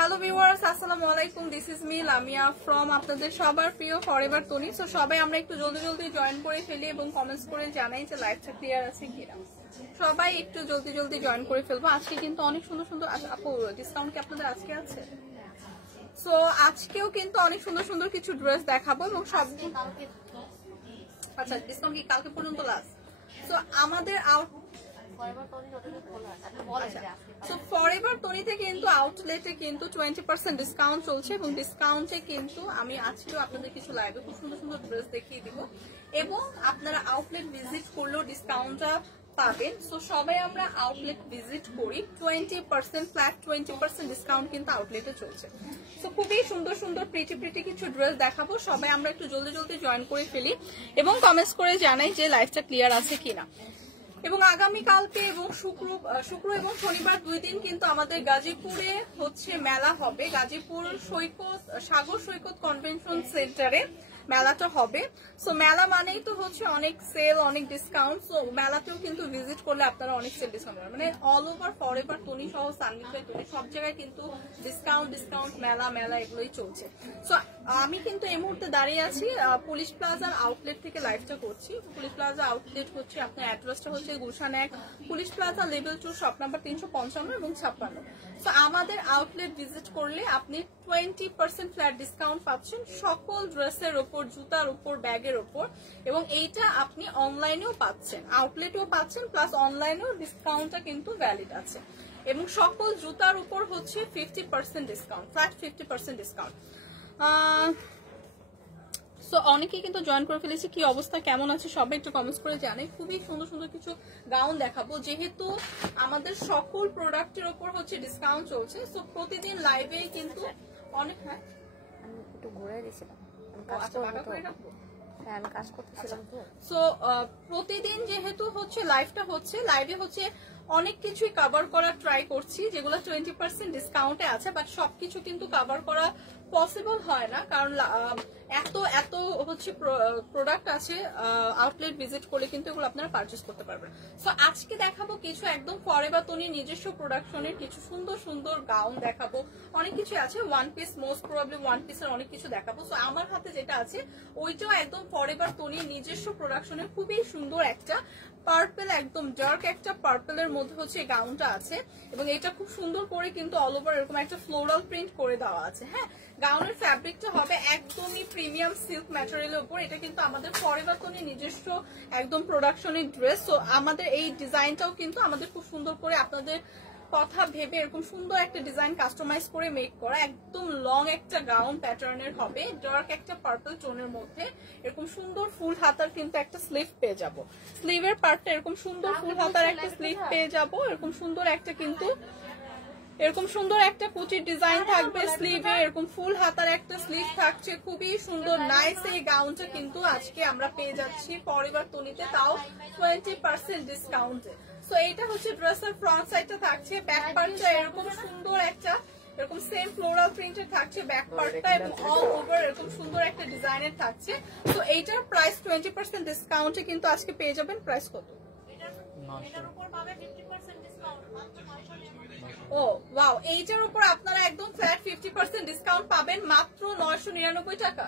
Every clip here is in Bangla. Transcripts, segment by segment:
হ্যালো ভিউয়ার্স, আসসালামু আলাইকুম। This is me Lamia from আপনাদের সবার প্রিয় ফরএভার তনি। সো সবাই আমরা একটু জলদি জলদি জয়েন করে ফেলি এবং কমেন্টস করে জানাই যে লাইভটা ক্লিয়ার আছে কিনা। সবাই একটু জলদি জলদি জয়েন করে ফেলবো। আজকে কিন্তু অনেক সুন্দর সুন্দর আপু ডিসকাউন্ট কি আপনাদের আজকে আছে? সো আজকেও কিন্তু অনেক সুন্দর সুন্দর কিছু ড্রেস দেখাবো এবং সব আচ্ছা ডিসকাউন্ট কি কালকে পর্যন্ত লাস্ট? সো আমাদের ফরএভার তনিতে কিন্তু আউটলেটে কিন্তু 20% ডিসকাউন্ট চলছে এবং ডিসকাউন্টে কিন্তু আমি আজকেও আপনাদের কিছু লাইভে খুব সুন্দর সুন্দর ড্রেস দেখিয়ে দিব এবং আপনারা আউটলেট ভিজিট করলেও ডিসকাউন্টটা পাবেন। সো সবাই আমরা আউটলেট ভিজিট করি, 20% ফ্ল্যাট 20% ডিসকাউন্ট কিন্তু আউটলেটে চলছে। সো খুবই সুন্দর সুন্দর প্রিটি প্রিটি কিছু ড্রেস দেখাবো। সবাই আমরা একটু জলদি জলদি জয়েন করে ফেলি এবং কমেন্টস করে জানাই যে লাইভটা ক্লিয়ার আছে কিনা। এবং আগামী কালকে এবং শুক্র এবং শনিবার 2 দিন কিন্তু আমাদের গাজীপুরে হচ্ছে মেলা হবে। গাজীপুর সাগর সৈকত কনভেনশন সেন্টারে মেলাটা হবে। সো মেলা মানেই তো হচ্ছে অনেক সেল, অনেক ডিসকাউন্ট। সো মেলাতেও কিন্তু ভিজিট করলে আপনারা অনেক সেল ডিসকাউন্ট পাবেন। মানে অল ওভার ফরএভার তনি সহ সানলিফাই তনি সব জায়গায় কিন্তু ডিসকাউন্ট মেলা এগুলোই চলছে। সো আমি কিন্তু এই মুহূর্তে দাঁড়িয়ে আছি পুলিশ প্লাজার আউটলেট থেকে লাইভটা করছি। পুলিশ প্লাজা আউটলেট হচ্ছে আপনার অ্যাড্রেসটা হচ্ছে Gulshan 1 police plaza level 2 shop number 355 এবং 56। সো আমাদের আউটলেট ভিজিট করলে আপনি 20% ফ্ল্যাট ডিসকাউন্ট পাচ্ছেন সকল ড্রেসের ওপর, জুতার উপর, ব্যাগের ওপর। এবং এইটা আপনি অনলাইনেও পাচ্ছেন, আউটলেটেও পাচ্ছেন, প্লাস অনলাইনেও ডিসকাউন্টটা কিন্তু ভ্যালিড আছে। এবং সকল জুতার উপর হচ্ছে 50% ডিসকাউন্ট, ফ্ল্যাট 50% ডিসকাউন্ট। সো অনেকেই কিন্তু জয়েন করে ফেলেছি। কি অবস্থা, কেমন আছে সবাই একটু কমেন্টস করে জানাই। খুবই সুন্দর সুন্দর কিছু গাউন দেখাবো যেহেতু আমাদের সকল প্রোডাক্টের উপর হচ্ছে ডিসকাউন্ট চলছে। সো প্রতিদিন লাইভে কিন্তু অনেক আমি একটু ঘুরে দিয়েছিলাম, আমি কাজ করতেছিলাম তো। সো প্রতিদিন যেহেতু হচ্ছে লাইভটা হচ্ছে, লাইভে হচ্ছে অনেক কিছুই কভার করার ট্রাই করছি যেগুলো 20% ডিসকাউন্টে আছে, বাট সবকিছু কিন্তু কভার করা পসিবল হয় না কারণ এত হচ্ছে প্রোডাক্ট আছে। আউটলেট ভিজিট করলে কিন্তু এগুলো আপনারা পারচেস করতে পারবেন। সো আজকে দেখাবো কিছু একদম ফরএভার তনি নিজস্ব প্রোডাকশনের কিছু সুন্দর সুন্দর গাউন দেখাবো। অনেক কিছু আছে, one piece, most probably one পিসের অনেক কিছু দেখাবো। সো আমার হাতে যেটা আছে ওইটাও একদম ফরএভার তনি নিজস্ব প্রোডাকশনের খুবই সুন্দর একটা পার্পল, একদম ডার্ক একটা পার্পলের মধ্যে হচ্ছে গাউনটা আছে এবং এটা খুব সুন্দর করে কিন্তু অল ওভার এরকম একটা ফ্লোরাল প্রিন্ট করে দেওয়া আছে। হ্যাঁ, গাউনের ফ্যাব্রিকটা হবে একদমই প্রিমিয়াম সিল্ক ম্যাটেরিয়ালের উপর। এটা কিন্তু আমাদের ফরএভার তনি নিজস্ব একদম প্রোডাকশনের ড্রেস। সো আমাদের এই ডিজাইনটাও কিন্তু আমাদের খুব সুন্দর করে আপনাদের কথা ভেবে এরকম সুন্দর একটা ডিজাইন কাস্টমাইজ করে মেক করা। একদম লং একটা গাউন প্যাটার্নের হবে, ডার্ক একটা পার্পল টোনের মধ্যে। এরকম সুন্দর ফুল হাতার কিন্তু একটা স্লিভ পেয়ে যাব। স্লিভের পার্টটা এরকম সুন্দর ফুল হাতার একটা স্লিভ পেয়ে যাব। এরকম সুন্দর একটা কিন্তু এরকম সুন্দর একটা কুচির ডিজাইন থাকবে স্লিভে, এরকম ফুল হাতার একটা স্লিভ থাকছে। খুবই সুন্দর নাইস এই গাউনটা কিন্তু আজকে আমরা পেয়ে যাচ্ছি ফরএভার তনিতে, তাও 20% ডিসকাউন্টে। সো এইটা হচ্ছে ড্রেসের ফ্রন্ট সাইডটা থাকছে, ব্যাক পার্টটা এরকম সুন্দর একটা এরকম সেম ফ্লোরাল প্রিন্টের থাকছে ব্যাক পার্টটা এবং অল ওভার এরকম সুন্দর একটা ডিজাইনের থাকছে। তো এইটার প্রাইস 20% ডিসকাউন্টে কিন্তু আজকে পেয়ে যাবেন। প্রাইস কত? ও ওয়াও, এইটার উপর আপনারা একদম ফ্ল্যাট 50% ডিসকাউন্ট পাবেন মাত্র 999 টাকা,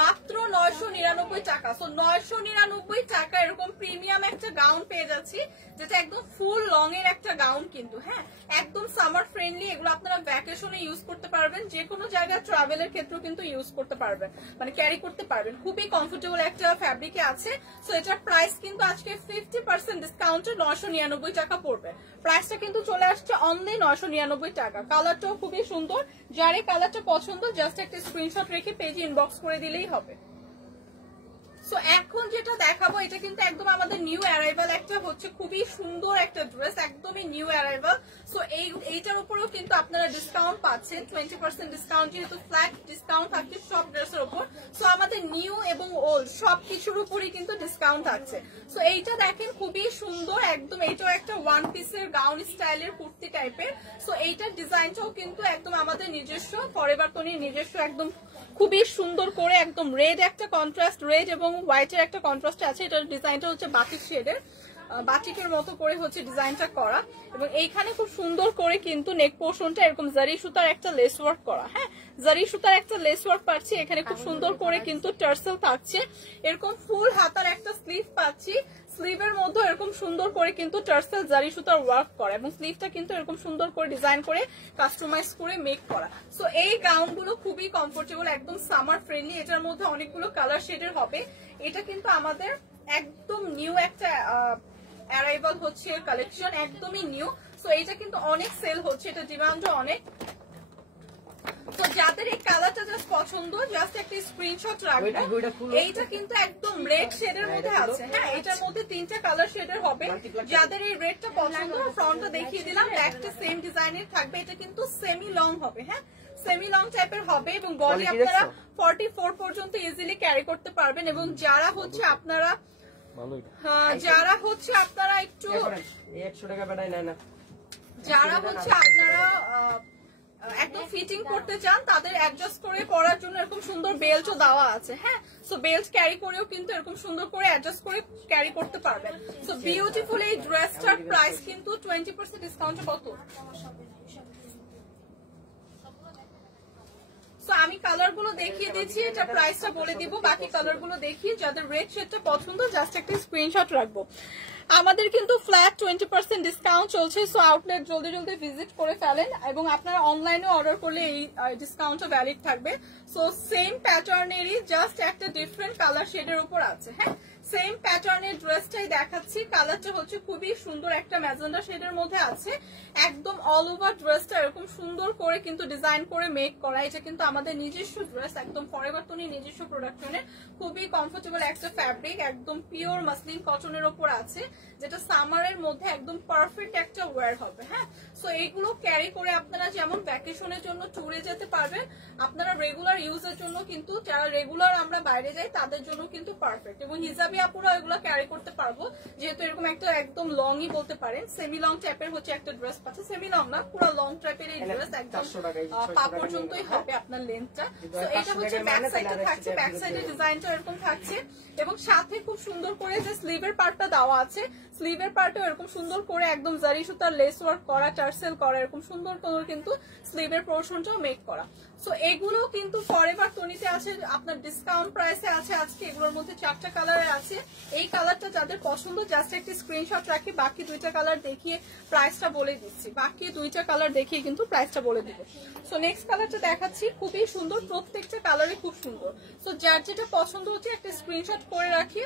মাত্র 999 টাকা। সো 999 টাকা এরকম প্রিমিয়াম একটা গাউন পেয়ে যাচ্ছি যেটা একদম ফুল লং এর একটা গাউন কিন্তু। হ্যাঁ, একদম সামার ফ্রেন্ডলি, এগুলো আপনারা ভ্যাকেশনে ইউজ করতে পারবেন, যে কোনো জায়গায় ট্রাভেলের ক্ষেত্রেও কিন্তু ইউজ করতে পারবেন, মানে ক্যারি করতে পারবেন। খুবই কমফোর্টেবল একটা ফ্যাব্রিকে আছে। সো এটার প্রাইস কিন্তু আজকে 50% ডিসকাউন্টে 999 টাকা পড়বে। প্রাইসটা কিন্তু চলে আসছে অনলি 999 টাকা। কালারটাও খুবই সুন্দর, যার এই কালারটা পছন্দ জাস্ট একটা স্ক্রিনশট রেখে পেজে ইনবক্স করে দিলেই হবে। সো এখন যেটা দেখাবো এটা কিন্তু একদম আমাদের নিউ অ্যারাইভাল একটা হচ্ছে খুবই সুন্দর একটা ড্রেস, একদমই নিউ অ্যারাইভাল। সো এইটার উপরেও কিন্তু আপনারা ডিসকাউন্ট পাচ্ছেন, 20% ডিসকাউন্ট, যেহেতু ফ্ল্যাট ডিসকাউন্ট থাকছে সব ড্রেসের উপর। সো আমাদের নিউ এবং ওল্ড সব কিছুর উপরই কিন্তু ডিসকাউন্ট থাকছে। সো এইটা দেখেন খুবই সুন্দর, একদম এইটাও একটা ওয়ান পিসের গাউন স্টাইলের কুর্তি টাইপের। সো এইটার ডিজাইনটাও কিন্তু একদম আমাদের নিজস্ব ফরএভার তনির নিজস্ব, একদম খুবই সুন্দর করে একদম রেড একটা কন্ট্রাস্ট, রেড এবং হোয়াইটের একটা কন্ট্রাস্ট আছে। এটার ডিজাইনটা হচ্ছে বাটিক শেডের। বাটিকের মতো করে হচ্ছে ডিজাইনটা করা, এবং এইখানে খুব সুন্দর করে কিন্তু নেক পোর্শনটা এরকম জারি সুতার একটা লেস ওয়ার্ক করা। হ্যাঁ, জারি সুতার একটা লেস ওয়ার্ক পাচ্ছি, এখানে খুব সুন্দর করে কিন্তু টার্সেল থাকছে, এরকম ফুল হাতার একটা স্লিভ পাচ্ছি, স্লিভের মধ্যে এরকম সুন্দর করে কিন্তু টার্সেল জারি সুতার ওয়ার্ক করা, এবং স্লিভটা কিন্তু এরকম সুন্দর করে ডিজাইন করে কাস্টমাইজ করে মেক করা। সো এই গাউনগুলো খুবই কমফোর্টেবল, একদম সামার ফ্রেন্ডলি, এটার মধ্যে অনেকগুলো কালার শেডের হবে। এটা কিন্তু আমাদের একদম নিউ একটা অ্যারাইভাল হচ্ছে কালেকশন, একদমই নিউ। সো এটা কিন্তু অনেক সেল হচ্ছে, এটা ডিমান্ডও অনেক। তো যাদের এই কালারটা জাস্ট পছন্দ, জাস্ট একটা স্ক্রিনশট রাখবেন। এইটা কিন্তু একদম রেড শেডের মধ্যে আছে। হ্যাঁ, এটার মধ্যে 3টা কালার শেডের হবে। যাদের এই রেডটা পছন্দ, ফ্রন্টটা দেখিয়ে দিলাম, ব্যাকটা সেম ডিজাইনের থাকবে। এটা কিন্তু সেমি লং হবে। হ্যাঁ, সেমি লং টাইপের হবে, এবং বডি আপনারা 44 পর্যন্ত ইজিলি ক্যারি করতে পারবেন। এবং যারা হচ্ছে আপনারা একটু যারা হচ্ছে আপনারা একদম ফিটিং করতে চান, তাদের অ্যাডজাস্ট করে পরার জন্য এরকম সুন্দর বেল্টও দেওয়া আছে। হ্যাঁ, সো বেল্ট ক্যারি করেও কিন্তু এরকম সুন্দর করে অ্যাডজাস্ট করে ক্যারি করতে পারবেন। সো বিউটিফুল এই ড্রেসটার প্রাইস কিন্তু 20% ডিসকাউন্টে কত? সো আমি কালার গুলো দেখিয়ে দিচ্ছি, এটা প্রাইসটা বলে দিব, বাকি কালার গুলো দেখিয়ে যাদের রেড শেডটা পছন্দ জাস্ট একটা স্ক্রিনশট রাখবো। আমাদের কিন্তু ফ্ল্যাট 20% ডিসকাউন্ট চলছে। সো আউটলেট জলদি জলদি ভিজিট করে ফেলেন, এবং আপনারা অনলাইনে অর্ডার করলে এই ডিসকাউন্টটা ভ্যালিড থাকবে। সো সেম প্যাটার্নেরই জাস্ট একটা ডিফারেন্ট কালার শেডের উপর আছে। হ্যাঁ, সেম প্যাটার্নের ড্রেসটাই দেখাচ্ছি। কালারটা হচ্ছে খুবই সুন্দর একটা ম্যাজেন্ডা শেডের মধ্যে আছে। একদম অল ওভার ড্রেসটা এরকম সুন্দর করে কিন্তু ডিজাইন করে মেক করা। এটা কিন্তু আমাদের নিজস্ব ড্রেস, একদম ফরএভার তনি নিজস্ব প্রোডাকশনের, খুবই কমফোর্টেবল একটা ফ্যাব্রিক, একদম পিওর মাসলিন কটনের ওপর আছে, যেটা সামারের মধ্যে একদম পারফেক্ট একটা ওয়্যার হবে। হ্যাঁ, সো এইগুলো ক্যারি করে আপনারা যেমন ভ্যাকেশনের জন্য ট্যুরে যেতে পারবেন, আপনারা রেগুলার ইউজের জন্য কিন্তু, যারা রেগুলার আমরা বাইরে যাই তাদের জন্য কিন্তু পারফেক্ট। এবং হিজাবি আপুরা এগুলো ক্যারি করতে পারবো, যেহেতু এরকম একটা একদম লংই বলতে পারেন, সেমি লং টাইপের হচ্ছে একটা ড্রেস পাচ্ছে। সেমি লং না, পুরো লং টাইপের এই ড্রেস, একদম পা পর্যন্তই হবে আপনার লেন্থটা। তো এটা হচ্ছে ব্যাক সাইডে থাকছে, ব্যাক সাইডের ডিজাইনটা এরকম থাকছে, এবং সাথে খুব সুন্দর করে যে স্লিভের পার্টটা দেওয়া আছে, স্লিভের পার্টও এরকম সুন্দর করে একদম জারি সুতার লেস ওয়ার্ক করা, টার্সেল করা, এরকম সুন্দর করে কিন্তু স্লিভের পোর্শনটাও মেক করা। সো এগুলো কিন্তু ফরএভার তনিতে আছে, আপনার ডিসকাউন্ট প্রাইসে আছে আজকে। এগুলোর মধ্যে 4টা কালারে আছে। এই কালারটা যাদের পছন্দ জাস্ট একটা স্ক্রিনশট রাখি, বাকি 2টা কালার দেখিয়ে প্রাইসটা বলে দিচ্ছি, বাকি 2টা কালার দেখিয়ে কিন্তু প্রাইসটা বলে দিব। সো নেক্সট কালারটা দেখাচ্ছি, খুবই সুন্দর, প্রত্যেকটা কালারই খুব সুন্দর। সো যার যেটা পছন্দ হচ্ছে একটা স্ক্রিনশট করে রাখি।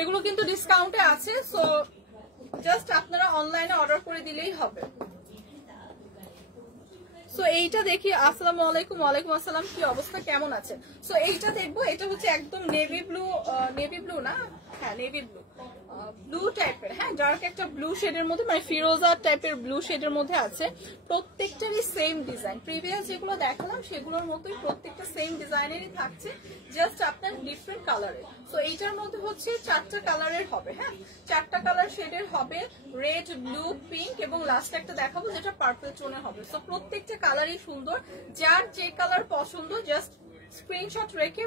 এগুলো কিন্তু ডিসকাউন্টে আছে, সো জাস্ট আপনারা অনলাইনে অর্ডার করে দিলেই হবে। সো এইটা দেখি। আসসালামু আলাইকুম। ওয়ালাইকুম আসসালাম, কি অবস্থা, কেমন আছেন? সো এইটা দেখবো, এটা হচ্ছে একদম নেভি ব্লু না, হ্যাঁ নেভি ব্লু টাইপের, হ্যাঁ ডার্ক একটা ব্লু শেডের মধ্যে, মানে ফিরোজা টাইপের ব্লু শেডের মধ্যে আছে। প্রত্যেকটারই সেম ডিজাইন, প্রিভিয়াস যেগুলো দেখালাম সেগুলোর মতোই প্রত্যেকটা সেম ডিজাইনেরই থাকছে, জাস্ট আপনার ডিফারেন্ট কালারের। সো এইটার মধ্যে হচ্ছে 4টা কালারের হবে। হ্যাঁ, 4টা কালার শেডের হবে, রেড, ব্লু, পিঙ্ক, এবং লাস্ট একটা দেখাবো যেটা পার্পল টোনের হবে। সো প্রত্যেকটা কালারই সুন্দর, যার যে কালার পছন্দ জাস্ট স্ক্রিনশট রেখে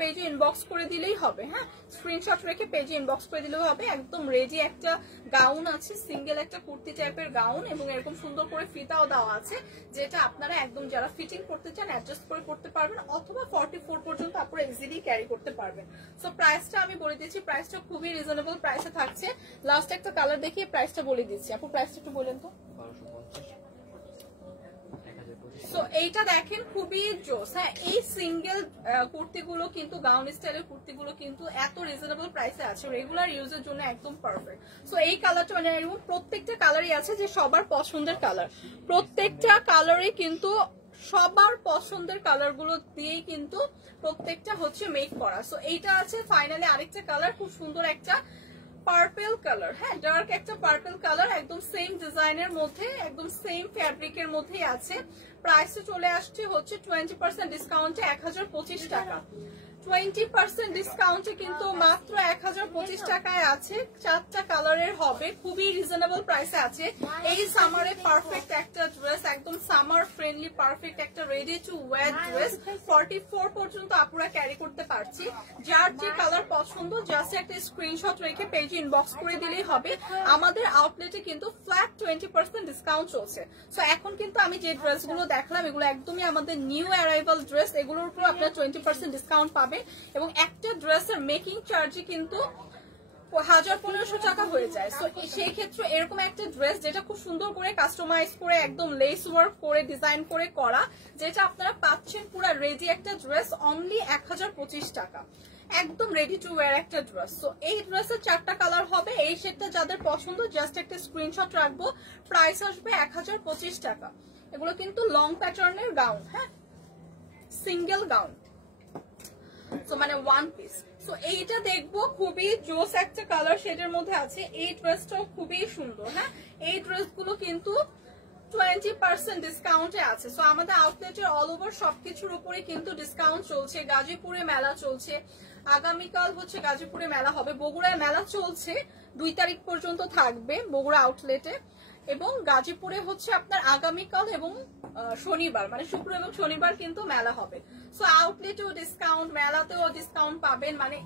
পেজে ইনবক্স করে দিলেই হবে। হ্যাঁ, স্ক্রিনশট রেখে পেজে ইনবক্স করে দিলেও হবে। একদম রেডি একটা গাউন আছে, সিঙ্গেল একটা কুর্তি টাইপের গাউন, এবং এরকম সুন্দর করে ফিতাও দেওয়া আছে, যেটা আপনারা একদম যারা ফিটিং করতে চান অ্যাডজাস্ট করে করতে পারবেন, অথবা 44 পর্যন্ত আপনারা ইজিলি ক্যারি করতে পারবেন। সো প্রাইসটা আমি বলে দিচ্ছি, প্রাইসটা খুবই রিজনেবল প্রাইসে থাকছে। লাস্ট একটা কালার দেখিয়ে প্রাইসটা বলে দিচ্ছি। আপু প্রাইসটা একটু বলেন তো। সো এইটা দেখেন, খুবই জোস। হ্যাঁ, এই সিঙ্গেল কুর্তিগুলো কিন্তু, গাউন স্টাইলের কুর্তিগুলো কিন্তু এত রিজনেবল প্রাইসে আছে, রেগুলার ইউজের জন্য একদম পারফেক্ট। সো এই কালারটা মানে এরকম প্রত্যেকটা কালারই আছে যে সবার পছন্দের কালার, প্রত্যেকটা কালারই কিন্তু সবার পছন্দের কালারগুলো দিয়েই কিন্তু প্রত্যেকটা হচ্ছে মেক করা। সো এইটা আছে ফাইনালি আরেকটা কালার, খুব সুন্দর একটা পার্পল কালার। হ্যাঁ, ডার্ক একটা পার্পল কালার, একদম সেম ডিজাইনের মধ্যে, একদম সেম ফ্যাব্রিকের মধ্যেই আছে। প্রাইসে চলে আসছে হচ্ছে 20% ডিসকাউন্টে 1025 টাকা। 20% ডিসকাউন্টে কিন্তু মাত্র 1025 টাকায় আছে, 4টা কালারের হবে, খুবই রিজনেবল প্রাইসে আছে। এই সামারে পারফেক্ট একটা ড্রেস, একদম সামার ফ্রেন্ডলি পারফেক্ট একটা রেডি টু ওয়্যার ড্রেস। 44 পর্যন্ত আপুরা ক্যারি করতে পারছি। যার যে কালার পছন্দ জাস্ট একটা স্ক্রিনশট রেখে পেজে ইনবক্স করে দিলেই হবে। আমাদের আউটলেটে কিন্তু ফ্ল্যাট 20% ডিসকাউন্ট চলছে। সো এখন কিন্তু আমি যে ড্রেসগুলো দেখলাম এগুলো একদমই আমাদের নিউ অ্যারাইভাল ড্রেস, এগুলোর উপর আপনারা 20% ডিসকাউন্ট পাবেন। এবং একটা ড্রেসের মেকিং চার্জে কিন্তু 1000-1500 টাকা হয়ে যায়। সো সেই ক্ষেত্রে এরকম একটা ড্রেস যেটা খুব সুন্দর করে কাস্টমাইজ করে একদম লেস ওয়ার্ক করে ডিজাইন করে করা, যেটা আপনারা পাচ্ছেন পুরো রেডি একটা ড্রেস অনলি 1025 টাকা, একদম রেডি টু ওয়্যার একটা ড্রেস। সো এই ড্রেসের 4টা কালার হবে। এই সেটটা যাদের পছন্দ জাস্ট একটা স্ক্রিনশট রাখবো, প্রাইস আসবে 1025 টাকা। এগুলো কিন্তু লং প্যাটার্নের গাউন, হ্যাঁ, সিঙ্গেল গাউন, সো মানে ওয়ান পিস। সো এইটা দেখবো খুবই জোস একটা কালার শেডের মধ্যে আছে। এই ড্রেসটাও খুবই সুন্দর, হ্যাঁ। এই ড্রেসগুলো কিন্তু 20% ডিসকাউন্টে আছে। সো আমাদের আউটলেটের অল ওভার সবকিছুর উপরে কিন্তু ডিসকাউন্ট চলছে। গাজীপুরে মেলা চলছে, আগামীকাল হচ্ছে গাজীপুরে মেলা হবে, বগুড়ায় মেলা চলছে 2 তারিখ পর্যন্ত থাকবে বগুড়া আউটলেটে, এবং গাজীপুরে হচ্ছে আপনার আগামীকাল এবং শনিবার, মানে শুক্র এবং শনিবার কিন্তু মেলা হবে। সো আউটলেটেও ডিসকাউন্ট, মেলাতেও ডিসকাউন্ট পাবেন, মানে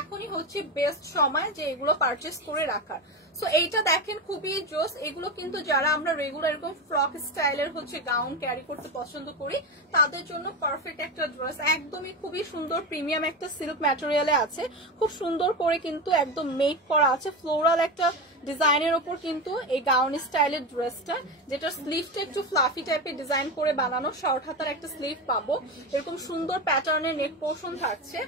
এখনই হচ্ছে বেস্ট সময় যে এগুলো পারচেস করে রাখার। সো এইটা দেখেন খুবই জোস। এগুলো কিন্তু যারা আমরা রেগুলার এরকম ফ্রক স্টাইলের হচ্ছে গাউন ক্যারি করতে পছন্দ করি তাদের জন্য পারফেক্ট একটা ড্রেস, একদমই খুবই সুন্দর প্রিমিয়াম একটা সিল্ক ম্যাটেরিয়ালে আছে, খুব সুন্দর করে কিন্তু একদম মেক করা আছে, ফ্লোরাল একটা ডিজাইনের ওপর কিন্তু এই গাউন স্টাইলের ড্রেসটা, যেটা স্লিভটা একটু ফ্লাফি টাইপের ডিজাইন করে বানানো, শর্ট হাতার একটা স্লিভ পাবো, এরকম সুন্দর প্যাটার্নের নেক পোর্শন থাকছে।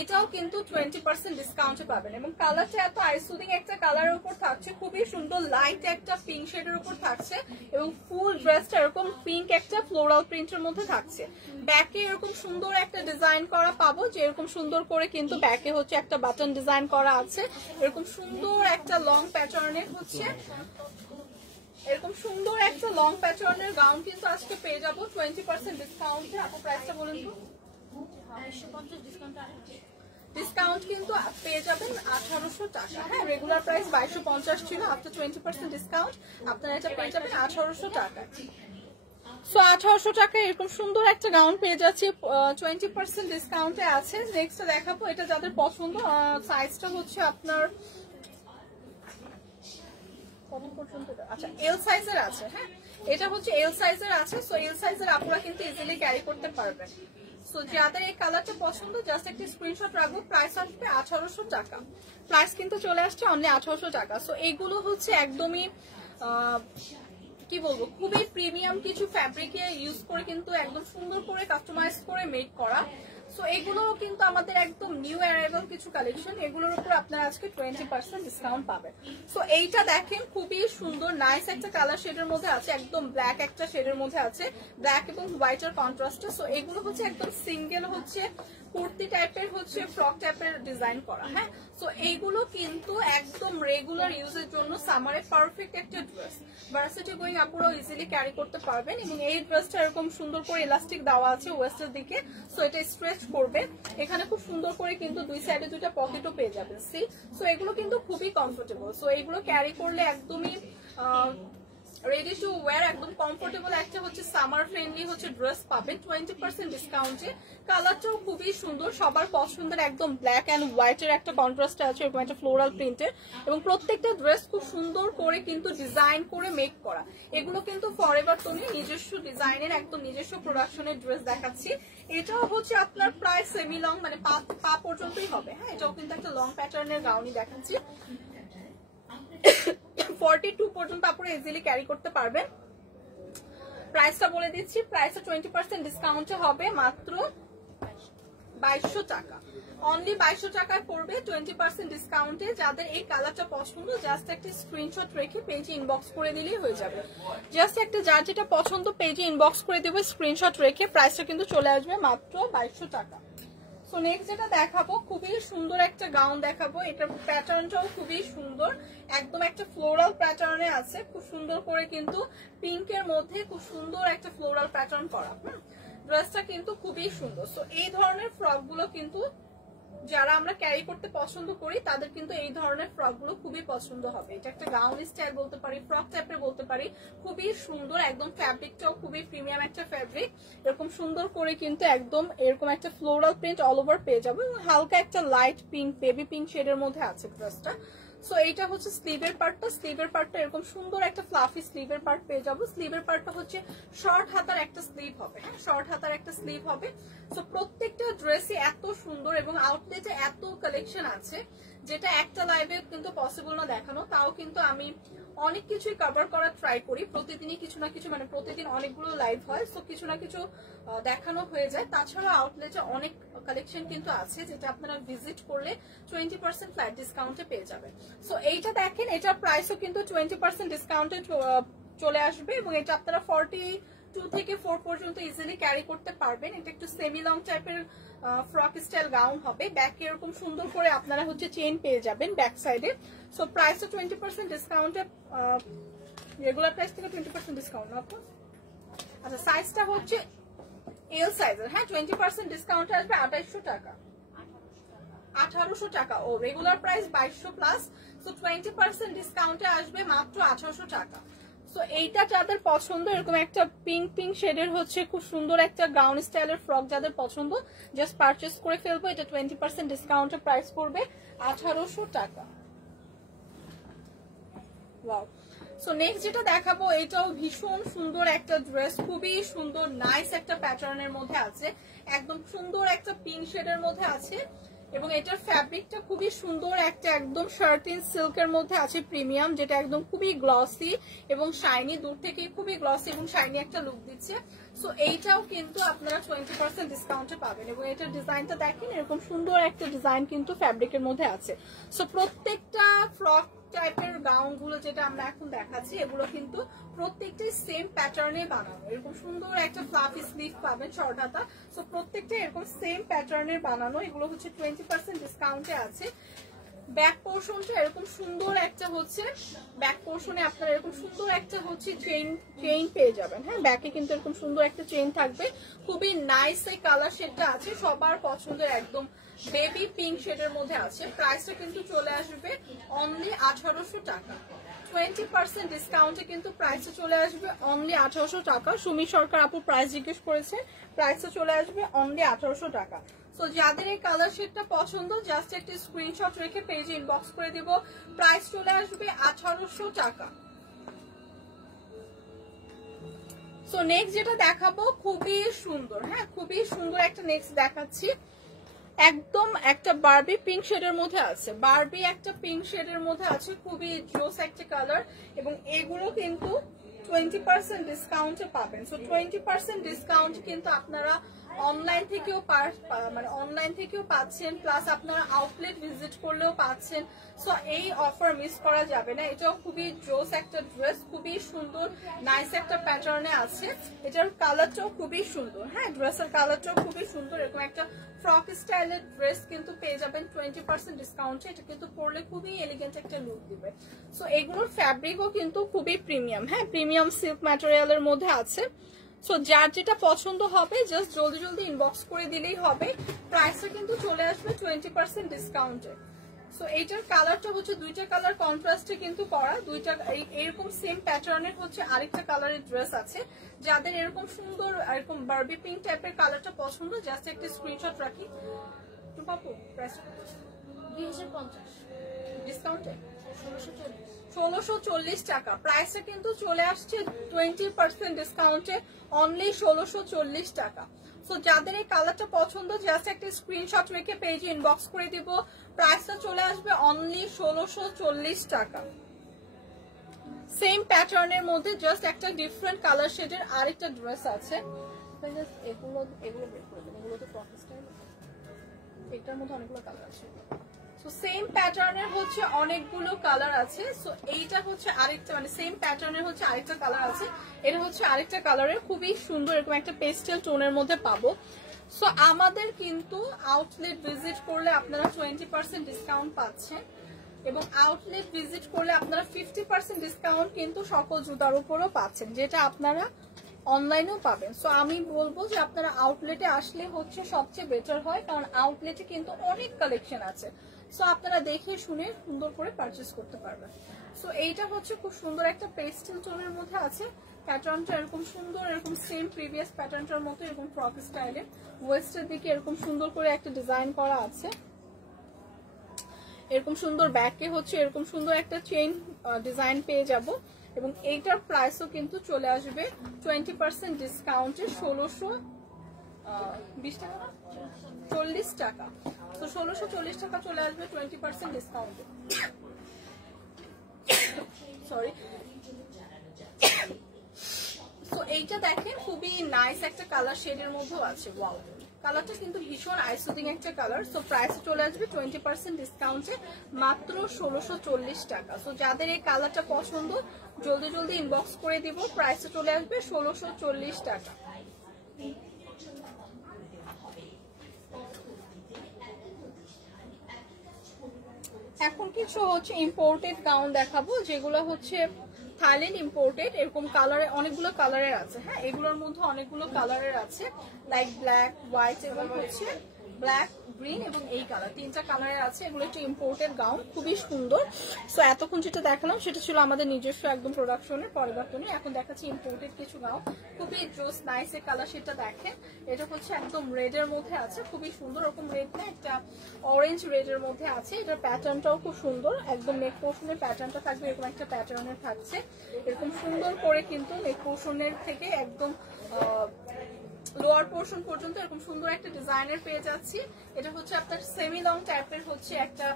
এটাও কিন্তু 20% ডিসকাউন্টে পাবেন, এবং কালারটা এত আইসুদিং একটা কালারের উপর থাকছে, খুবই সুন্দর লাইট একটা পিঙ্ক শেডের উপর থাকছে, এবং ফুল ড্রেসটা এরকম পিঙ্ক একটা ফ্লোরাল প্রিন্টের মধ্যে থাকছে। ব্যাকে এরকম সুন্দর একটা ডিজাইন করা পাবো, যে এরকম সুন্দর করে কিন্তু ব্যাকে হচ্ছে একটা বাটন ডিজাইন করা আছে, এরকম সুন্দর একটা লং প্যাটার্নের হচ্ছে এরকম সুন্দর একটা লং প্যাটার্নের গাউন কিন্তু আজকে পেয়ে যাবো 20% ডিসকাউন্টে। আপু প্রাইসটা বলুন তো। ডিসকাউন্ট কিন্তু পেয়ে যাবেন 1800 টাকা, হ্যাঁ, রেগুলার প্রাইস 2250 ছিল, আফটার 20% ডিসকাউন্ট আপনারা এটা পেয়ে যাবেন 1800 টাকা। সো 1800 টাকা এরকম সুন্দর একটা গাউন পেয়ে যাচ্ছে, 20% ডিসকাউন্টে আছে। নেক্সট দেখাবো, এটা যাদের পছন্দ, সাইজটা হচ্ছে আপনার আচ্ছা এল সাইজের আছে, হ্যাঁ, এটা হচ্ছে এল সাইজের আছে। সো এল সাইজের আপনারা কিন্তু ইজিলি ক্যারি করতে পারবেন। সো যাদের এই কালারটা পছন্দ জাস্ট একটা স্ক্রিনশট রাখবো, প্রাইস আসবে 1800 টাকা, প্রাইস কিন্তু চলে আসছে অনলি 1800 টাকা। সো এইগুলো হচ্ছে একদমই কি বলবো, খুবই প্রিমিয়াম কিছু ফ্যাব্রিকে ইউজ করে কিন্তু একদম সুন্দর করে কাস্টমাইজ করে মেক করা। সো এগুলোও কিন্তু আমাদের একদম নিউ অ্যারাইভাল কিছু কালেকশন, এগুলোর উপর আপনারা আজকে 20% ডিসকাউন্ট পাবেন। সো এইটা দেখেন খুবই সুন্দর নাইস একটা কালার শেডের মধ্যে আছে, একদম ব্ল্যাক একটা শেডের মধ্যে আছে, ব্ল্যাক এবং হোয়াইটের কন্ট্রাস্টে। সো এগুলো হচ্ছে একদম সিঙ্গেল হচ্ছে কুর্তি টাইপের হচ্ছে ফ্রক টাইপের ডিজাইন করা, হ্যাঁ। সো এইগুলো কিন্তু একদম রেগুলার ইউজের জন্য সামারে পারফেক্ট একটা ড্রেস, ভার্সিটি গোয়িং আপুরাও ইজিলি ক্যারি করতে পারবেন। এবং এই ড্রেসটা এরকম সুন্দর করে ইলাস্টিক দেওয়া আছে ওয়েস্টের দিকে, সো এটা স্ট্রেচ করবে, এখানে খুব সুন্দর করে কিন্তু দুই সাইডে দুইটা পকেটও পেয়ে যাবেন, সি। সো এগুলো কিন্তু খুবই কমফোর্টেবল, সো এগুলো ক্যারি করলে একদমই রেডি টু ওয়্যার, একদম কমফোর্টেবল একটা হচ্ছে সামার ফ্রেন্ডলি হচ্ছে ড্রেস পাবেন 20% ডিসকাউন্টে। কালারটাও খুবই সুন্দর, সবার পছন্দের একদম ব্ল্যাক অ্যান্ড হোয়াইটের একটা কন্ট্রাস্ট আছে, এরকম একটা ফ্লোরাল প্রিন্টের, এবং প্রত্যেকটা ড্রেস খুব সুন্দর করে কিন্তু ডিজাইন করে মেক করা। এগুলো কিন্তু ফরএভার তৈরি নিজস্ব ডিজাইনের একদম নিজস্ব প্রোডাকশনের ড্রেস দেখাচ্ছি। এটাও হচ্ছে আপনার প্রায় সেমি লং, মানে পা পর্যন্তই হবে, হ্যাঁ, এটাও কিন্তু একটা লং প্যাটার্নের গাউনই দেখাচ্ছি। 42 পর্যন্ত আপনারা ইজিলি ক্যারি করতে পারবেন। প্রাইসটা বলে দিচ্ছি, প্রাইসটা 20% ডিসকাউন্টে হবে মাত্র 2200 টাকা, অনলি 2200 টাকায় পড়বে 20% ডিসকাউন্টে। যাদের এই কালারটা পছন্দ জাস্ট একটা স্ক্রিনশট রেখে পেজে ইনবক্স করে দিলেই হয়ে যাবে, জাস্ট একটা যার যেটা পছন্দ পেজে ইনবক্স করে দেবে স্ক্রিনশট রেখে, প্রাইসটা কিন্তু চলে আসবে মাত্র 2200 টাকা। সো নেক্সট যেটা দেখাবো খুবই সুন্দর একটা গাউন দেখাবো, এটার প্যাটার্নটাও খুবই সুন্দর, একদম একটা ফ্লোরাল প্যাটার্নে আছে, খুব সুন্দর করে কিন্তু পিঙ্কের মধ্যে খুব সুন্দর একটা ফ্লোরাল প্যাটার্ন করা। ড্রেসটা কিন্তু খুবই সুন্দর। সো এই ধরনের ফ্রক গুলো কিন্তু যারা আমরা ক্যারি করতে পছন্দ করি তাদের কিন্তু এই ধরনের ফ্রক গুলো খুবই পছন্দ হবে। এটা একটা গাউন স্টাইল বলতে পারি, ফ্রক টাইপের বলতে পারি, খুবই সুন্দর। একদম ফ্যাব্রিকটাও খুবই প্রিমিয়াম একটা ফ্যাব্রিক। এরকম সুন্দর করে কিন্তু একদম এরকম একটা ফ্লোরাল প্রিন্ট অল ওভার পেয়ে যাবে এবং হালকা একটা লাইট পিঙ্ক, বেবি পিঙ্ক শেডের মধ্যে আছে ড্রেসটা। সো এইটা হচ্ছে স্লিভের পার্টটা। স্লিভের পার্টটা এরকম সুন্দর একটা ফ্লাফি স্লিভের পার্ট পেয়ে যাবো। স্লিভের পার্টটা হচ্ছে শর্ট হাতার একটা স্লিভ হবে, হ্যাঁ শর্ট হাতার একটা স্লিভ হবে। সো প্রত্যেকটা ড্রেসই এত সুন্দর এবং আউটলেটে এত কালেকশন আছে যেটা একটা লাইভে কিন্তু পসিবল না দেখানো। তাও কিন্তু আমি অনেক কিছুই কভার করার ট্রাই করি, প্রতিদিনই কিছু না কিছু, মানে প্রতিদিন অনেকগুলো লাইভ হয়, সো কিছু না কিছু দেখানো হয়ে যায়। তাছাড়া আউটলেটে অনেক কালেকশন কিন্তু আছে যেটা আপনারা ভিজিট করলে 20% ফ্ল্যাট ডিসকাউন্টে পেয়ে যাবেন। সো এইটা দেখেন, এটার প্রাইসও কিন্তু 20% ডিসকাউন্টে চলে আসবে এবং এটা আপনারা 42 থেকে 4 পর্যন্ত ইজিলি ক্যারি করতে পারবেন। এটা একটু সেমি লং টাইপের ফ্রক স্টাইল গাউন হবে। ব্যাকে এরকম সুন্দর করে আপনারা হচ্ছে চেইন পেয়ে যাবেন ব্যাক সাইডে। সো প্রাইসও 20% ডিসকাউন্টে, রেগুলার প্রাইস থেকে 20% ডিসকাউন্ট না আপু? আচ্ছা, সাইজটা হচ্ছে এল সাইজের, হ্যাঁ 20% ডিসকাউন্টে আসবে 2800 টাকা, 1800 টাকা। ও রেগুলার প্রাইস 2200 প্লাস, সো 20% ডিসকাউন্টে আসবে মাত্র 1800 টাকা। সো এইটা যাদের পছন্দ, এরকম একটা পিঙ্ক পিঙ্ক শেডের হচ্ছে খুব সুন্দর একটা গাউন স্টাইলের ফ্রক যাদের পছন্দ, জাস্ট পারচেস করে ফেলবো। এটা 20% ডিসকাউন্টে প্রাইস পড়বে 1800 টাকা। ওয়াও। সো নেক্সট যেটা দেখাবো এটাও ভীষণ সুন্দর একটা ড্রেস, খুবই সুন্দর নাইস একটা প্যাটার্নের মধ্যে আছে, একদম সুন্দর একটা পিঙ্ক শেডের মধ্যে আছে এবং এটার ফ্যাব্রিকটা খুবই সুন্দর একটা একদম শার্টিন সিল্কের মধ্যে আছে প্রিমিয়াম, যেটা একদম খুবই গ্লসি এবং শাইনি, দূর থেকে খুবই গ্লসি এবং শাইনি একটা লুক দিচ্ছে। সো এইটাও কিন্তু আপনারা 20% ডিসকাউন্টে পাবেন এবং এটার ডিজাইনটা দেখেন, এরকম সুন্দর একটা ডিজাইন কিন্তু ফ্যাব্রিকের মধ্যে আছে। সো প্রত্যেকটা ফ্রক টাইপের গাউন গুলো যেটা আমরা এখন দেখাচ্ছি এগুলো কিন্তু প্রত্যেকটাই সেম প্যাটার্নে বানানো। এরকম সুন্দর একটা ফ্লাফি স্লিভ পাবেন শর্ট হাতা। সো প্রত্যেকটা এরকম সেম প্যাটার্নের বানানো। এগুলো হচ্ছে 20% ডিসকাউন্টে আছে। ব্যাক পোর্শনটা এরকম সুন্দর একটা হচ্ছে, ব্যাক পোর্শনে আপনারা এরকম সুন্দর একটা হচ্ছে চেইন পেয়ে যাবেন, হ্যাঁ ব্যাকে কিন্তু এরকম সুন্দর একটা চেইন থাকবে। খুবই নাইস এই কালার শেডটা আছে, সবার পছন্দের একদম বেবি পিঙ্ক শেডের মধ্যে আছে। প্রাইসটা কিন্তু চলে আসবে অনলি 1800 টাকা। 20% ডিসকাউন্টে কিন্তু প্রাইসে চলে আসবে অনলি 1800 টাকা। সুমি সরকার আপু প্রাইস জিজ্ঞেস করেছে, প্রাইসে চলে আসবে অনলি 1800 টাকা। সো যাদের এই কালার শেডটা পছন্দ জাস্ট একটা স্ক্রিনশট রেখে পেজে ইনবক্স করে দিব, প্রাইস চলে আসবে 1800 টাকা। সো নেক্সট যেটা দেখাবো খুবই সুন্দর, হ্যাঁ খুবই সুন্দর একটা নেক্সট দেখাচ্ছি, একদম একটা বারবি পিঙ্ক শেডের মধ্যে আছে, বারবি একটা পিঙ্ক শেডের মধ্যে আছে, খুবই জোস একটা কালার এবং এগুলো কিন্তু 20% ডিসকাউন্টে পাবেন। সো 20% ডিসকাউন্ট কিন্তু আপনারা অনলাইন থেকেও মানে অনলাইন থেকেও পাচ্ছেন, প্লাস আপনারা আউটলেট ভিজিট করলেও পাচ্ছেন। সো এই অফার মিস করা যাবে না। এটাও খুবই জোস একটা ড্রেস, খুবই সুন্দর নাইস একটা প্যাটার্নে আছে। এটার কালারটাও খুবই সুন্দর, হ্যাঁ ড্রেসের কালারটাও খুবই সুন্দর। এরকম একটা ফ্রক স্টাইলের ড্রেস কিন্তু পেয়ে যাবেন 20% ডিসকাউন্টে। এটা কিন্তু পরলে খুবই এলিগেন্ট একটা লুক দিবে। সো এগুলোর ফ্যাব্রিকও কিন্তু খুবই প্রিমিয়াম, হ্যাঁ প্রিমিয়াম সিল্ক ম্যাটেরিয়ালের মধ্যে আছে। সো যার যেটা পছন্দ হবে জাস্ট জলদি জলদি ইনবক্স করে দিলেই হবে। প্রাইসটা কিন্তু চলে আসবে 20% ডিসকাউন্টে। সো এইটার কালারটা হচ্ছে দুইটা কালার কন্ট্রাস্টে কিন্তু করা, দুইটা এরকম সেম প্যাটার্নের হচ্ছে আরেকটা কালারের ড্রেস আছে। যাদের এরকম সুন্দর এরকম বারবি পিঙ্ক টাইপের কালারটা পছন্দ জাস্ট একটা স্ক্রিনশট রাখি। তো পাপু প্রাইস 2050 ডিসকাউন্টে 1640 1640 টাকা। প্রাইসটা কিন্তু চলে আসছে 20% ডিসকাউন্টে অনলি 1640 টাকা। সো যাদের এই কালারটা পছন্দ জাস্ট একটা স্ক্রিনশট রেখে পেজে ইনবক্স করে দিব, প্রাইসটা চলে আসবে অনলি 1640 টাকা। সেম প্যাটার্নের মধ্যে জাস্ট একটা ডিফারেন্ট কালার শেডের আরেকটা ড্রেস আছে। এগুলো বের করে দেন, এগুলো তো ফ্রক স্টাইল, এটার মধ্যে অনেকগুলো কালার আছে। সো সেম প্যাটার্নের হচ্ছে অনেকগুলো কালার আছে। সো এইটা হচ্ছে আরেকটা, মানে সেম প্যাটার্নের হচ্ছে আরেকটা কালার আছে, এটা হচ্ছে আরেকটা কালারের খুবই সুন্দর এরকম একটা পেস্টেল টোনের মধ্যে পাবো। সো আমাদের কিন্তু আউটলেট ভিজিট করলে আপনারা 20% ডিসকাউন্ট পাচ্ছেন এবং আউটলেট ভিজিট করলে আপনারা 50% ডিসকাউন্ট কিন্তু সকল জুতার উপরও পাচ্ছেন, যেটা আপনারা অনলাইনেও পাবেন। সো আমি বলবো যে আপনারা আউটলেটে আসলে হচ্ছে সবচেয়ে বেটার হয়, কারণ আউটলেটে কিন্তু অনেক কালেকশন আছে। সো আপনারা দেখে শুনে সুন্দর করে পারচেস করতে পারবেন। সো এইটা হচ্ছে খুব সুন্দর একটা পেস্টেল টোনের মধ্যে আছে। প্যাটার্নটা এরকম সুন্দর, এরকম সেম প্রিভিয়াস প্যাটার্নটার মতো এরকম ফ্রক স্টাইলের, ওয়েস্টের দিকে এরকম সুন্দর করে একটা ডিজাইন করা আছে। এরকম সুন্দর ব্যাকে হচ্ছে এরকম সুন্দর একটা চেইন ডিজাইন পেয়ে যাব, এবং এইটার প্রাইসও কিন্তু চলে আসবে 20% ডিসকাউন্টে 1620 টাকা না 40 টাকা। তো 1640 টাকা চলে আসবে 20% ডিসকাউন্টে। সরি। তো এইটা দেখেন খুবই নাইস একটা কালার শেডের মধ্যেও আছে। ওয়াও, কালারটা কিন্তু ভীষণ আইসুদিং একটা কালার। সো প্রাইস চলে আসবে 20% ডিসকাউন্টে মাত্র 1640 টাকা। সো যাদের এই কালারটা পছন্দ জলদি জলদি ইনবক্স করে দিব, প্রাইসে চলে আসবে 1640 টাকা। এখন কিছু হচ্ছে ইম্পোর্টেড গাউন দেখাবো, যেগুলো হচ্ছে থাইল্যান্ড ইম্পোর্টেড। এরকম কালারে অনেকগুলো কালারের আছে। হ্যাঁ, এগুলোর মধ্যে অনেকগুলো কালারের আছে, লাইক ব্ল্যাক, হোয়াইট এবং হচ্ছে ব্ল্যাক, গ্রিন এবং এই কালার, তিনটা কালারের আছে। এগুলো একটু ইম্পোর্টেড গাউন, খুবই সুন্দর। সো এতক্ষণ যেটা দেখালাম সেটা ছিল আমাদের নিজস্ব একদম প্রোডাকশনের পরিবর্তনে। এখন দেখাচ্ছি ইম্পোর্টেড কিছু গাউন, খুবই জোস নাইস এর কালার। সেটা দেখেন, এটা হচ্ছে একদম রেডের মধ্যে আছে, খুবই সুন্দর। ওরকম রেড না, একটা অরেঞ্জ রেডের মধ্যে আছে। এটার প্যাটার্নটাও খুব সুন্দর, একদম নেক পোর্শনের প্যাটার্নটা থাকবে এরকম একটা প্যাটার্নের থাকছে। এরকম সুন্দর করে কিন্তু নেক পোর্শনের থেকে একদম লোয়ার পোর্শন পর্যন্ত এরকম সুন্দর একটা ডিজাইনের পেয়ে যাচ্ছি। এটা হচ্ছে আপনার সেমি লং টাইপের হচ্ছে একটা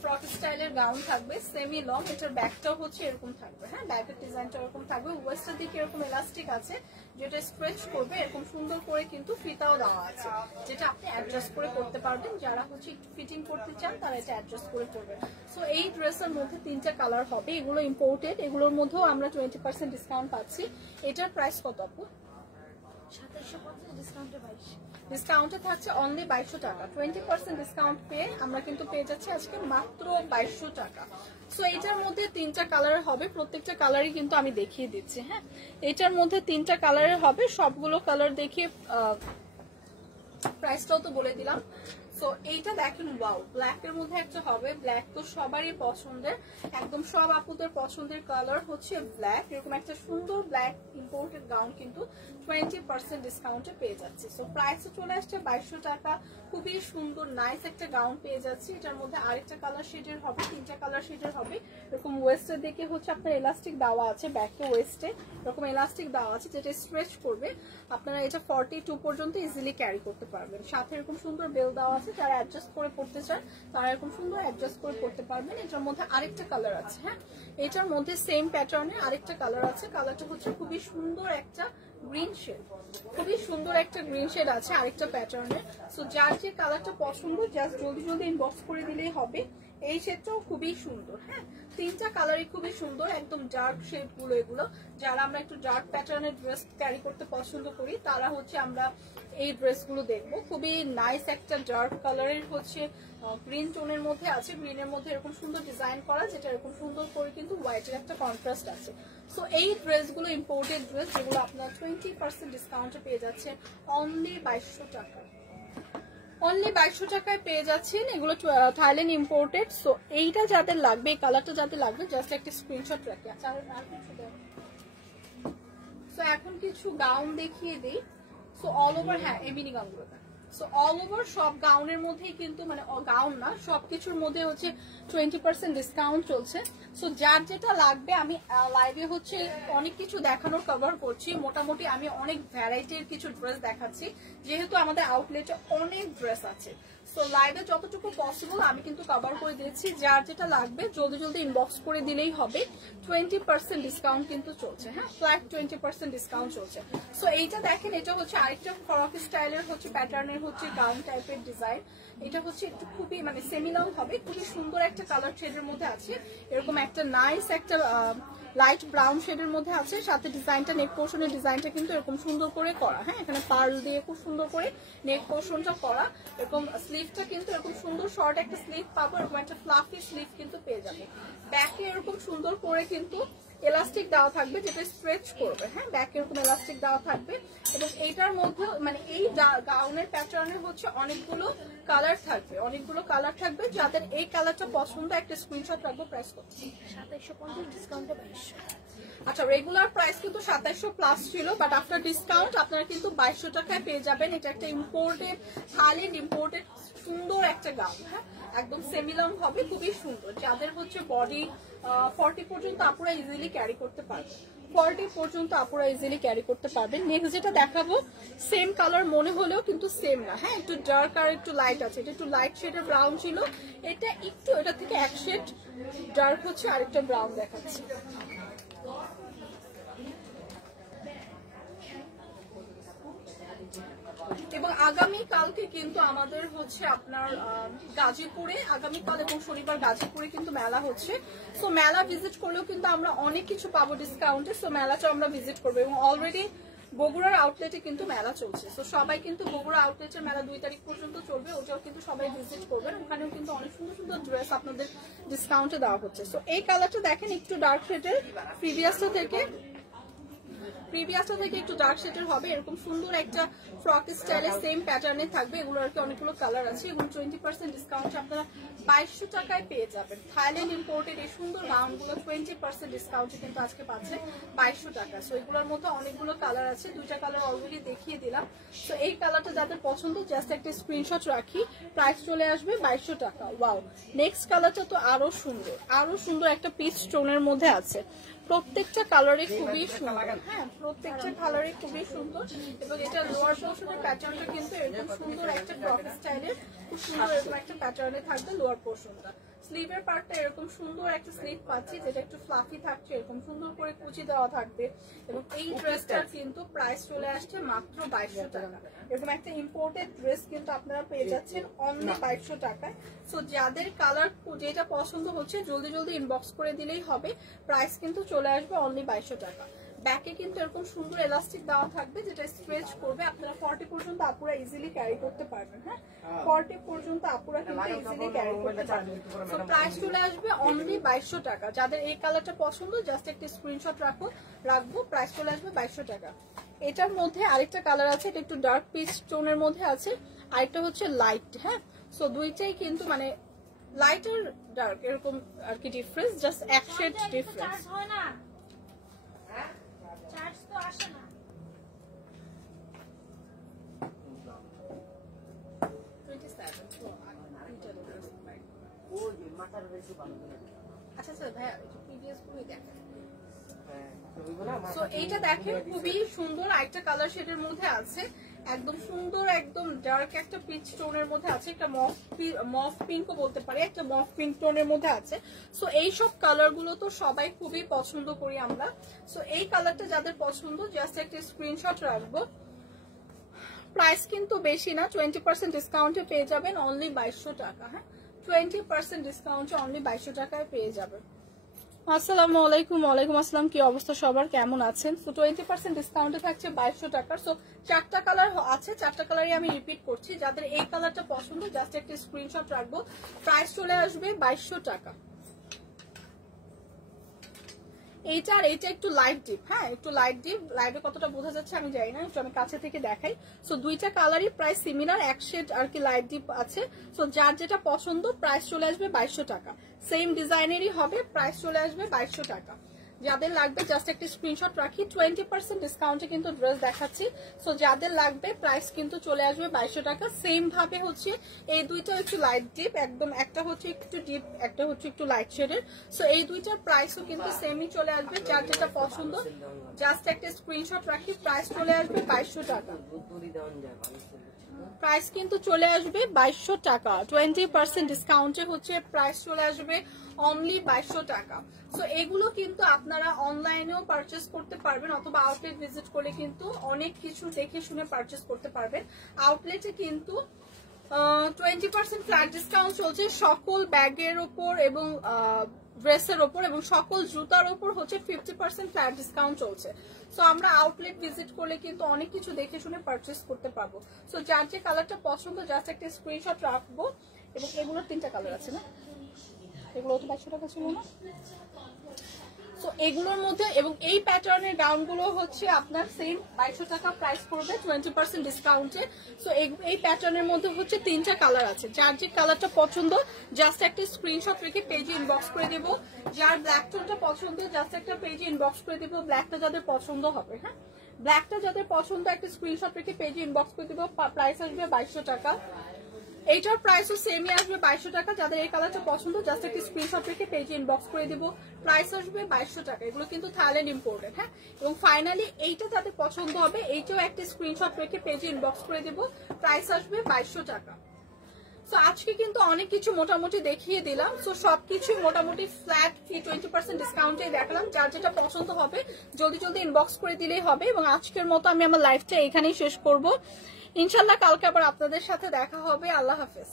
ফ্রক স্টাইলের গাউন থাকবে, সেমি লং। এটার ব্যাকটাও হচ্ছে এরকম থাকবে। হ্যাঁ, ব্যাকের ডিজাইনটা এরকম থাকবে। ওয়েস্টের দিকে এরকম এলাস্টিক আছে যেটা স্ট্রেচ করবে, এরকম সুন্দর করে কিন্তু ফিতাও দেওয়া আছে, যেটা আপনি অ্যাডজাস্ট করে করতে পারবেন। যারা হচ্ছে একটু ফিটিং করতে চান তারা এটা অ্যাডজাস্ট করে করবেন। সো এই ড্রেসের মধ্যে তিনটা কালার হবে, এগুলো ইম্পোর্টেড। এগুলোর মধ্যেও আমরা 20% ডিসকাউন্ট পাচ্ছি। এটার প্রাইস কত আপু? 2750, ডিসকাউন্টে 22। ডিসকাউন্টে থাকছে অনলি 2200 টাকা। 20% ডিসকাউন্ট পেয়ে আমরা কিন্তু পেয়ে যাচ্ছি আজকে মাত্র 2200 টাকা। সো এইটার মধ্যে তিনটা কালারের হবে, প্রত্যেকটা কালারই কিন্তু আমি দেখিয়ে দিচ্ছি। হ্যাঁ, এটার মধ্যে তিনটা কালারের হবে, সবগুলো কালার দেখিয়ে প্রাইসটাও তো বলে দিলাম। সো এইটা দেখেন, ওয়াও, ব্ল্যাক এর মধ্যে একটা হবে। ব্ল্যাক তো সবারই পছন্দের, একদম সব আপুদের পছন্দের কালার হচ্ছে ব্ল্যাক। এরকম একটা সুন্দর ব্ল্যাক ইম্পোর্টেড গাউন কিন্তু 20% ডিসকাউন্টে পেয়ে যাচ্ছে। সো প্রাইসে চলে আসছে 2200 টাকা। খুবই সুন্দর নাইস একটা গাউন পেয়ে যাচ্ছি। এটার মধ্যে আরেকটা কালার শেডের হবে, তিনটা কালার শেডের হবে। এরকম ওয়েস্টের দিকে হচ্ছে আপনার এলাস্টিক দেওয়া আছে, ব্যাকে ওয়েস্টে এরকম এলাস্টিক দেওয়া আছে যেটা স্ট্রেচ করবে। আপনারা এটা 42 পর্যন্ত ইজিলি ক্যারি করতে পারবেন। সাথে এরকম সুন্দর বেল দেওয়া আছে, যারা অ্যাডজাস্ট করে পড়তে চান তারা এরকম সুন্দর অ্যাডজাস্ট করে পড়তে পারবেন। এটার মধ্যে আরেকটা কালার আছে। হ্যাঁ, এটার মধ্যে সেম প্যাটার্নের আরেকটা কালার আছে। কালারটা হচ্ছে খুবই সুন্দর একটা গ্রিন শেড, খুবই সুন্দর একটা গ্রিন শেড আছে আরেকটা প্যাটার্নের। সো যার যে কালারটা পছন্দ জাস্ট জলদি জলদি ইনবক্স করে দিলেই হবে। এই শেডটাও খুবই সুন্দর। হ্যাঁ, তিনটা কালারই খুবই সুন্দর, একদম ডার্ক শেড গুলো এগুলো। যারা আমরা একটু ডার্ক প্যাটার্নের ড্রেস ক্যারি করতে পছন্দ করি তারা হচ্ছে আমরা এই ড্রেসগুলো দেখবো। খুবই নাইস একটা ডার্ক কালারের হচ্ছে গ্রিন টোনের মধ্যে আছে, গ্রিনের মধ্যে এরকম সুন্দর ডিজাইন করা, যেটা এরকম সুন্দর করে কিন্তু হোয়াইটের একটা কন্ট্রাস্ট আছে। সো এই ড্রেসগুলো ইম্পোর্টেড ড্রেস, যেগুলো আপনার 20% ডিসকাউন্টে পেয়ে যাচ্ছে অনলি 2200 টাকা। অনলি 2200 টাকায় পেয়ে যাচ্ছেন। এগুলো থাইল্যান্ড ইম্পোর্টেড। সো এইটা যাদের লাগবে, এই কালারটা যাদের লাগবে জাস্ট একটা স্ক্রিনশট রাখি। আচ্ছা, আর কিছু দেন। সো এখন কিছু গাউন দেখিয়ে দিই। সো অল ওভার, হ্যাঁ, এই মিনি গাউনগুলো দেন। সো অল ওভার সব গাউনের মধ্যেই কিন্তু, মানে গাউন না, সবকিছুর মধ্যে হচ্ছে 20% ডিসকাউন্ট চলছে। সো যার যেটা লাগবে, আমি লাইভে হচ্ছে অনেক কিছু দেখানোর কভার করছি। মোটামুটি আমি অনেক ভ্যারাইটির কিছু ড্রেস দেখাচ্ছি, যেহেতু আমাদের আউটলেটে অনেক ড্রেস আছে। সো লাইভে যতটুকু পসিবল আমি কিন্তু কভার করে দিয়েছি। যার যেটা লাগবে জলদি জলদি ইনবক্স করে দিলেই হবে। 20% ডিসকাউন্ট কিন্তু চলছে। হ্যাঁ, ফ্ল্যাট 20% ডিসকাউন্ট চলছে। সো এইটা দেখেন, এটা হচ্ছে আরেকটা ফ্রক স্টাইলের হচ্ছে প্যাটার্নের হচ্ছে গাউন টাইপের ডিজাইন। এটা হচ্ছে একটু খুবই মানে সেমি লং হবে, খুবই সুন্দর একটা কালার শেডের মধ্যে আছে। এরকম একটা নাইস একটা লাইট ব্রাউন শেডের মধ্যে আছে। সাথে ডিজাইনটা, নেক পোর্শনের ডিজাইনটা কিন্তু এরকম সুন্দর করে করা। হ্যাঁ, এখানে পার্ল দিয়ে খুব সুন্দর করে নেক পোর্শনটা করা। এরকম স্লিভটা কিন্তু এরকম সুন্দর শর্ট একটা স্লিভ পাবো, এরকম একটা ফ্লাফি স্লিভ কিন্তু পেয়ে যাবে। ব্যাকে এরকম সুন্দর করে কিন্তু এলাস্টিক দেওয়া থাকবে যেটা স্ট্রেচ করবে, হ্যাঁ ব্যাক এরকম এলাস্টিক দেওয়া থাকবে। এবং এইটার মধ্যে মানে এই গাউনের প্যাটার্নের হচ্ছে অনেকগুলো কালার থাকবে, যাদের এই কালারটা পছন্দ একটা স্ক্রিনশট রাখবো। প্রাইস কত? 2750 ডিসকাউন্টে 2200। আচ্ছা, রেগুলার প্রাইস কিন্তু 2700 প্লাস ছিল, বাট আফটার ডিসকাউন্ট আপনারা কিন্তু 2200 টাকায় পেয়ে যাবেন। এটা একটা ইম্পোর্টেড, থাইল্যান্ড ইম্পোর্টেড সুন্দর একটা গাউন, হ্যাঁ একদম সেমিলং হবে, খুবই সুন্দর। যাদের হচ্ছে বডি 40 পর্যন্ত আপুরা ইজিলি ক্যারি করতে পারবে, 40 পর্যন্ত আপুরা ইজিলি ক্যারি করতে পারবেন। নেক্সট যেটা দেখাবো সেম কালার মনে হলেও কিন্তু সেম না, হ্যাঁ একটু ডার্ক আর একটু লাইট আছে। এটা একটু লাইট শেডের ব্রাউন ছিল, এটা একটু এটা থেকে এক শেড ডার্ক হচ্ছে, আরেকটা ব্রাউন দেখাচ্ছি। এবং আগামী কালকে কিন্তু আমাদের হচ্ছে আপনার গাজীপুরে, আগামীকাল এবং শনিবার গাজীপুরে কিন্তু মেলা হচ্ছে। সো মেলা ভিজিট করলেও কিন্তু আমরা অনেক কিছু পাবো ডিসকাউন্টে। সো মেলাটা আমরা ভিজিট করবো এবং অলরেডি বগুড়ার আউটলেটে কিন্তু মেলা চলছে। সো সবাই কিন্তু বগুড়া আউটলেটের মেলা 2 তারিখ পর্যন্ত চলবে, ওটাও কিন্তু সবাই ভিজিট করবেন। ওখানেও কিন্তু অনেক সুন্দর সুন্দর ড্রেস আপনাদের ডিসকাউন্টে দেওয়া হচ্ছে। সো এই কালারটা দেখেন একটু ডার্ক শেডের, প্রিভিয়াসটা থেকে একটু ডার্ক শেডের হবে। এরকম সুন্দর একটা ফ্রক স্টাইলে সেম প্যাটার্নে থাকবে। এগুলো আর কি অনেকগুলো কালার আছে এবং 20% ডিসকাউন্ট আপনারা 2200 টাকায় পেয়ে যাবেন। থাইল্যান্ড ইম্পোর্টেড এই সুন্দর গাউনগুলো 20% ডিসকাউন্টে কিন্তু আজকে পাচ্ছে 2200 টাকা। সো এগুলোর মধ্যে অনেকগুলো কালার আছে, 2টা কালার অলরেডি দেখিয়ে দিলাম। তো এই কালারটা যাদের পছন্দ জাস্ট একটা স্ক্রিনশট রাখি, প্রাইস চলে আসবে 2200 টাকা। ওয়াও, নেক্সট কালারটা তো আরো সুন্দর একটা পিচ স্টোনের মধ্যে আছে। প্রত্যেকটা কালারে খুবই সুন্দর, হ্যাঁ প্রত্যেকটা কালারে খুবই সুন্দর। এবং এটা লোয়ার পোর্শনের প্যাটার্নটা কিন্তু এরকম সুন্দর একটা ফ্রক স্টাইলের, খুব সুন্দর এরকম একটা প্যাটার্নে থাকবে লোয়ার পোর্শনটা। স্লিভের পার্টটা এরকম সুন্দর একটা স্লিভ পাচ্ছি, যেটা একটু ফ্লাফি থাকছে, এরকম সুন্দর করে কুচি দেওয়া থাকবে। এবং এই ড্রেসটার কিন্তু প্রাইস চলে আসছে মাত্র 2200 টাকা। এরকম একটা ইম্পোর্টেড ড্রেস কিন্তু আপনারা পেয়ে যাচ্ছেন অনলি 2200 টাকায়। সো যাদের কালার যেটা পছন্দ হচ্ছে জলদি ইনবক্স করে দিলেই হবে। প্রাইস কিন্তু চলে আসবে অনলি 2200 টাকা। ব্যাকে কিন্তু এরকম সুন্দর এলাস্টিক দেওয়া থাকবে, যেটা স্ট্রেচ করবে। আপনারা 40 পর্যন্ত আপুরা ইজিলি ক্যারি করতে পারবেন, হ্যাঁ 40 পর্যন্ত আপুরা কিন্তু ইজিলি ক্যারি করতে পারবেন। সো প্রাইস চলে আসবে অনলি 2200 টাকা। যাদের এই কালারটা পছন্দ জাস্ট একটা স্ক্রিনশট রাখবো, প্রাইস চলে আসবে 2200 টাকা। এটার মধ্যে আরেকটা কালার আছে, এটা একটু ডার্ক পিচ টোনের মধ্যে আছে, আরেকটা হচ্ছে লাইট, হ্যাঁ সো দুইটাই কিন্তু মানে লাইট আর ডার্ক এরকম আর কি ডিফারেন্স, জাস্ট এক শেড ডিফারেন্স। আচ্ছা স্যার ভাইয়া প্রিভিয়াস গুলোই দেখেন। সো এইটা দেখেন খুবই সুন্দর, আরেকটা কালার শেডের মধ্যে আছে, একদম সুন্দর একদম ডার্ক একটা পিচ টোনের মধ্যে আছে, একটা মফ পিঙ্কও বলতে পারি, একটা মফ পিঙ্ক টোনের মধ্যে আছে। সো এই সব কালার গুলো তো সবাই খুবই পছন্দ করি আমরা। সো এই কালারটা যাদের পছন্দ জাস্ট একটা স্ক্রিনশট রাখবো। প্রাইস কিন্তু বেশি না, 20% ডিসকাউন্টে পেয়ে যাবেন অনলি 2200 টাকা, হ্যাঁ 20% ডিসকাউন্টে অনলি 2200 টাকায় পেয়ে যাবেন। আসসালামু আলাইকুম। ওয়ালাইকুম আসসালাম, কি অবস্থা সবার, কেমন আছেন? সো 20% ডিসকাউন্টে থাকছে 2200 টাকা। সো 4টা কালার আছে, 4টা কালারই আমি রিপিট করছি। যাদের এই কালারটা পছন্দ জাস্ট একটা স্ক্রিনশট রাখবো, প্রাইস চলে আসবে 2200 টাকা। এইটা আর এইটা একটু লাইট ডিপ, হ্যাঁ একটু লাইট ডিপ, লাইটে কতটা বোঝা যাচ্ছে আমি জানি না, একটু আমি কাছে থেকে দেখাই। সো দুইটা কালারই প্রায় সিমিলার, এক শেড আর কি লাইট ডিপ আছে। সো যার যেটা পছন্দ প্রাইস চলে আসবে 2200 টাকা। সেম ডিজাইনেরই হবে, প্রাইস চলে আসবে 2200 টাকা। যাদের লাগবে জাস্ট একটা স্ক্রিনশট রাখি, 20% ডিসকাউন্টে কিন্তু ড্রেস দেখাচ্ছি। সো যাদের লাগবে প্রাইস কিন্তু চলে আসবে 2200 টাকা। সেম ভাবে হচ্ছে এই দুইটা একটু লাইট ডিপ, একদম একটা হচ্ছে একটু ডিপ, একটা হচ্ছে একটু লাইট শেডের। সো এই দুইটার প্রাইসও কিন্তু সেমই চলে আসবে। যার যেটা পছন্দ জাস্ট একটা স্ক্রিনশট রাখি, প্রাইস চলে আসবে 2200 টাকা। প্রাইস কিন্তু চলে আসবে 2200 টাকা, 20% ডিসকাউন্টে হচ্ছে প্রাইস চলে আসবে অনলি 2200 টাকা। সো এগুলো কিন্তু আপনারা অনলাইনেও পারচেস করতে পারবেন, অথবা আউটলেট ভিজিট করলে কিন্তু অনেক কিছু দেখে শুনে পারচেস করতে পারবেন। আউটলেটে কিন্তু 20% ফ্ল্যাট ডিসকাউন্ট চলছে সকল ব্যাগের ওপর এবং ড্রেসের ওপর, এবং সকল জুতার ওপর হচ্ছে 50% ফ্ল্যাট ডিসকাউন্ট চলছে। সো আমরা আউটলেট ভিজিট করলে কিন্তু অনেক কিছু দেখে শুনে পারচেস করতে পারবো। সো যার যে কালারটা পছন্দ জাস্ট একটা স্ক্রিনশট রাখবো। এবং এগুলোর 3টা কালার আছে না, এগুলো তো 2200 টাকা ছিল না। সো এগুলোর মধ্যে এবং এই প্যাটার্নের গাউন গুলো হচ্ছে আপনার সেম 2200 টাকা প্রাইস পড়বে 20% ডিসকাউন্টে। সো এই প্যাটার্নের মধ্যে হচ্ছে 3টা কালার আছে, যার যে কালারটা পছন্দ জাস্ট একটা স্ক্রিনশট রেখে পেজে ইনবক্স করে দেবো। যার ব্ল্যাক টোনটা পছন্দ জাস্ট একটা পেজে ইনবক্স করে দেবো, ব্ল্যাকটা যাদের পছন্দ হবে। হ্যাঁ, ব্ল্যাকটা যাদের পছন্দ একটা স্ক্রিনশট রেখে পেজে ইনবক্স করে দেবো। প্রাইস আসবে 2200 টাকা। এইটার প্রাইসও সেমই আসবে 2200 টাকা। যাদের এই কালারটা পছন্দ জাস্ট একটা স্ক্রিনশট রেখে পেজে ইনবক্স করে দিব, প্রাইস আসবে 2200 টাকা। এগুলো কিন্তু থাইল্যান্ড ইম্পোর্টেড। হ্যাঁ, এবং ফাইনালি এইটা যাদের পছন্দ হবে এইটাও একটা স্ক্রিনশট রেখে পেজে ইনবক্স করে দিব, প্রাইস আসবে 2200 টাকা। সো আজকে কিন্তু অনেক কিছু মোটামুটি দেখিয়ে দিলাম। সো সবকিছু মোটামুটি ফ্ল্যাট 20% ডিসকাউন্টে দেখালাম। যার যেটা পছন্দ হবে জলদি জলদি ইনবক্স করে দিলেই হবে। এবং আজকের মতো আমি আমার লাইফটা এখানেই শেষ করব। ইনশাল্লাহ কালকে আবার আপনাদের সাথে দেখা হবে। আল্লাহ হাফেজ।